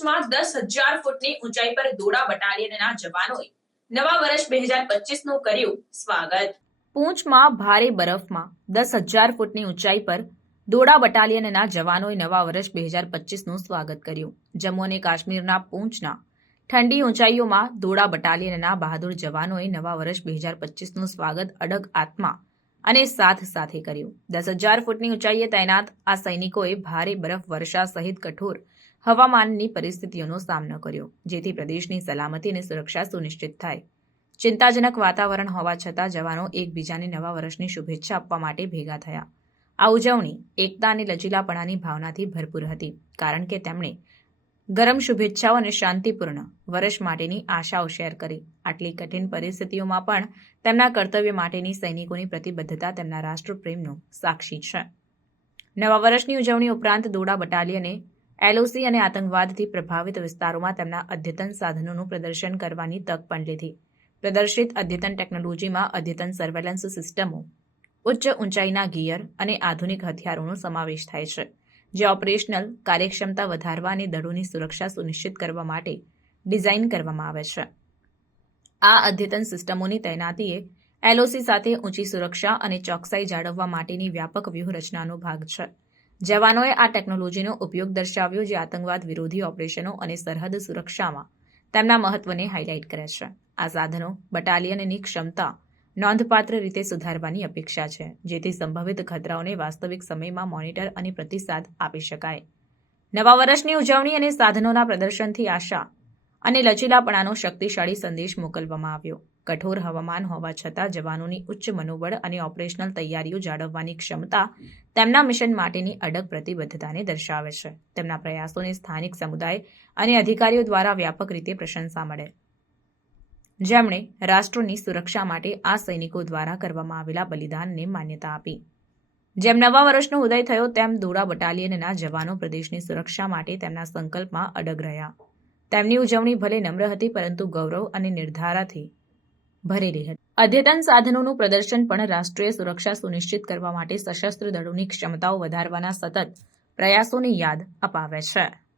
પૂંછમાં દસ હજાર ફૂટની ઊંચાઈ પર દોડા બટાલિયનના જવાનોએ નવા વર્ષ બે હજાર પચીસનું કર્યું સ્વાગત. પૂંછમાં ભારે બરફમાં દસ હજાર ફૂટની ઊંચાઈ પર દોડા બટાલિયનના જવાનોએ નવા વર્ષ બે હજાર પચીસનું સ્વાગત કર્યું. જમ્મુ અને કાશ્મીરના પૂંછના ઠંડી ઊંચાઈઓમાં દોડા બટાલિયનના બહાદુર જવાનોએ નવા વર્ષ બે હજાર પચીસનું સ્વાગત અડગ આત્મા અને સાથ સાથે કર્યું. દસ હજાર ફૂટની ઊંચાઈએ તૈનાત આ સૈનિકોએ ભારે બરફ વર્ષા સહિત કઠોર હવામાનની પરિસ્થિતિઓનો સામનો કર્યો, જેથી પ્રદેશની સલામતી અને સુરક્ષા સુનિશ્ચિત થાય. ચિંતાજનક વાતાવરણ હોવા છતાં જવાનો એકબીજાને નવા વર્ષની શુભેચ્છા આપવા માટે ભેગા થયા. આ ઉજવણી એકતા અને લચીલાપણાની ભાવનાથી ભરપૂર હતી, કારણ કે તેમણે ગરમ શુભેચ્છાઓ અને શાંતિપૂર્ણ વર્ષ માટેની આશાઓ શેર કરી. આટલી કઠિન પરિસ્થિતિઓમાં પણ તેમના કર્તવ્ય માટેની સૈનિકોની પ્રતિબદ્ધતા તેમના રાષ્ટ્રપ્રેમનો સાક્ષી છે. નવા વર્ષની ઉજવણી ઉપરાંત દોડા, બટાલિયને એલઓસી અને આતંકવાદથી પ્રભાવિત વિસ્તારોમાં તેમના અદ્યતન સાધનોનું પ્રદર્શન કરવાની તક પણ લીધી. પ્રદર્શિત અદ્યતન ટેકનોલોજીમાં અદ્યતન સર્વેલન્સ સિસ્ટમો, ઉચ્ચ ઊંચાઈના ગિયર અને આધુનિક હથિયારોનો સમાવેશ થાય છે. જે ઓપરેશનલ કાર્યક્ષમતા વધારવા અને દળોની સુરક્ષા સુનિશ્ચિત કરવા માટે ડિઝાઇન કરવામાં આવે છે. આ અદ્યતન સિસ્ટમોની તૈનાતીએ એલઓસી સાથે ઊંચી સુરક્ષા અને ચોકસાઈ જાળવવા માટેની વ્યાપક વ્યૂહરચનાનો ભાગ છે. જવાનોએ આ ટેકનોલોજીનો ઉપયોગ દર્શાવ્યો જે આતંકવાદ વિરોધી ઓપરેશનો અને સરહદ સુરક્ષામાં તેમના મહત્વને હાઇલાઇટ કરે છે. આ સાધનો બટાલિયનની ક્ષમતા નોંધપાત્ર રીતે સુધારવાની અપેક્ષા છે, જેથી સંભવિત ખતરાઓને વાસ્તવિક સમયમાં મોનિટર અને પ્રતિસાદ આપી શકાય. નવા વર્ષની ઉજવણી અને સાધનોના પ્રદર્શનથી આશા અને લચીલાપણાનો શક્તિશાળી સંદેશ મોકલવામાં આવ્યો. કઠોર હવામાન હોવા છતાં જવાનોની ઉચ્ચ મનોબળ અને ઓપરેશનલ તૈયારીઓ જાળવવાની ક્ષમતા તેમના મિશન માટેની અડગ પ્રતિબદ્ધતાને દર્શાવે છે. તેમના પ્રયાસોને સ્થાનિક સમુદાય અને અધિકારીઓ દ્વારા વ્યાપક રીતે પ્રશંસા મળે. જેમણે રાષ્ટ્રની સુરક્ષા માટે આ સૈનિકો દ્વારા કરવામાં આવેલા બલિદાનને માન્યતા આપી. જેમ નવા વર્ષનો ઉદય થયો, તેમ દોડા બટાલિયનના જવાનો પ્રદેશની સુરક્ષા માટે તેમના સંકલ્પમાં અડગ રહ્યા. તેમની ઉજવણી ભલે નમ્ર હતી, પરંતુ ગૌરવ અને નિર્ધારાથી ભરેલી હતી. અદ્યતન સાધનોનું પ્રદર્શન પણ રાષ્ટ્રીય સુરક્ષા સુનિશ્ચિત કરવા માટે સશસ્ત્ર દળોની ક્ષમતાઓ વધારવાના સતત પ્રયાસોની યાદ અપાવે છે.